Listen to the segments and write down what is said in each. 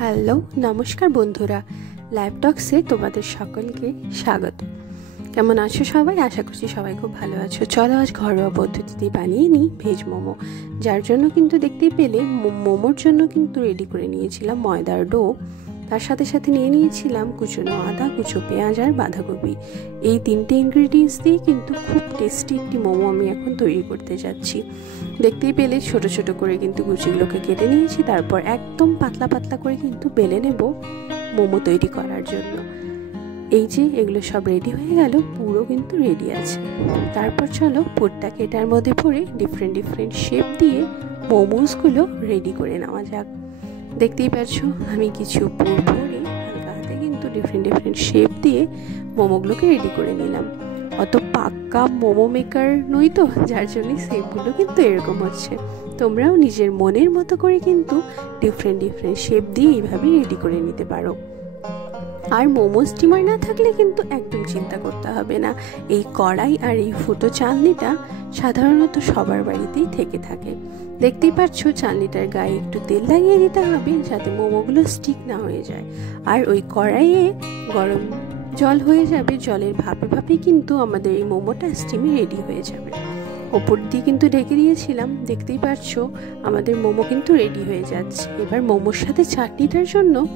Hello, নমস্কার বন্ধুরা। Live টক্সে তোমাদের সকলকে স্বাগত। কেমন আছো সবাই? আশা করছি সবাই খুব ভালো আছো। চলো আজ ঘরোয়া পদ্ধতিতে বানিয়ে নিই ভেজ মোমো। যার জন্য কিন্তু দেখতেই পেলে মোমোর জন্য কিন্তু রেডি করে নিয়েছিলাম ময়দার ডো। তার সাথে সাথে নিয়ে নিয়েছিলাম কুচনো আদা, কুচো পেঁয়াজ আর বাঁধাকপি। এই তিনটে ইনগ্রিডিয়েন্টস দিয়ে কিন্তু খুব টেস্টি একটি মোমো আমি এখন তৈরি করতে যাচ্ছি। দেখতেই পেলে ছোট ছোট করে কিন্তু কুচিগুলোকে কেটে নিয়েছি। তারপর একদম পাতলা পাতলা করে কিন্তু বেলে নেব মোমো তৈরি করার জন্য। এই যে এগুলো সব রেডি হয়ে গেল, পুরো কিন্তু রেডি আছে। তারপর চলো পুরটাকে এটার মধ্যে ভরে ডিফারেন্ট শেপ দিয়ে মোমোসগুলো রেডি করে নেওয়া যাক। দেখতেই পাচ্ছ আমি কিছু পুর ভরে হালকা হাতে কিন্তু ডিফারেন্ট শেপ দিয়ে মোমোগুলোকে রেডি করে নিলাম। অত পাক্কা মোমো মেকার নই তো, যার জন্য শেপগুলো কিন্তু এরকম হচ্ছে। তোমরাও নিজের মনের মতো করে কিন্তু ডিফারেন্ট শেপ দিয়ে এইভাবেই রেডি করে নিতে পারো। আর মোমো স্টিমার না থাকলে কিন্তু একদম চিন্তা করতে হবে না। এই কড়াই আর এই ফুটো চালনিটা সাধারণত সবার বাড়িতেই থেকে থাকে। দেখতেই পাচ্ছ চালনিটার গায়ে একটু তেল লাগিয়ে দিতে হবে যাতে মোমোগুলো স্টিক না হয়ে যায়। আর ওই কড়াইয়ে গরম জল হয়ে যাবে, জলের ভাপে কিন্তু আমাদের এই মোমোটা স্টিমে রেডি হয়ে যাবে। ওপর দিয়ে কিন্তু ঢেকে দিয়েছিলাম। দেখতেই পাচ্ছ আমাদের মোমো কিন্তু রেডি হয়ে যাচ্ছে। এবার মোমোর সাথে চাটনিটার জন্য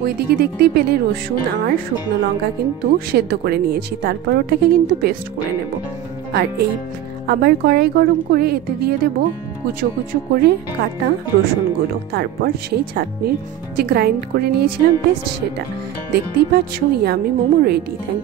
ওইদিকে দেখতেই পেলে রসুন আর শুকনো লঙ্কা কিন্তু সেদ্ধ করে নিয়েছি। তারপর ওটাকে কিন্তু পেস্ট করে নেব। আর এই আবার কড়াই গরম করে এতে দিয়ে দেব কুচো করে কাটা রসুনগুলো। তারপর সেই চাটনির যে গ্রাইন্ড করে নিয়েছিলাম পেস্ট, সেটা। দেখতেই পাচ্ছ yummy momo ready. Thank you.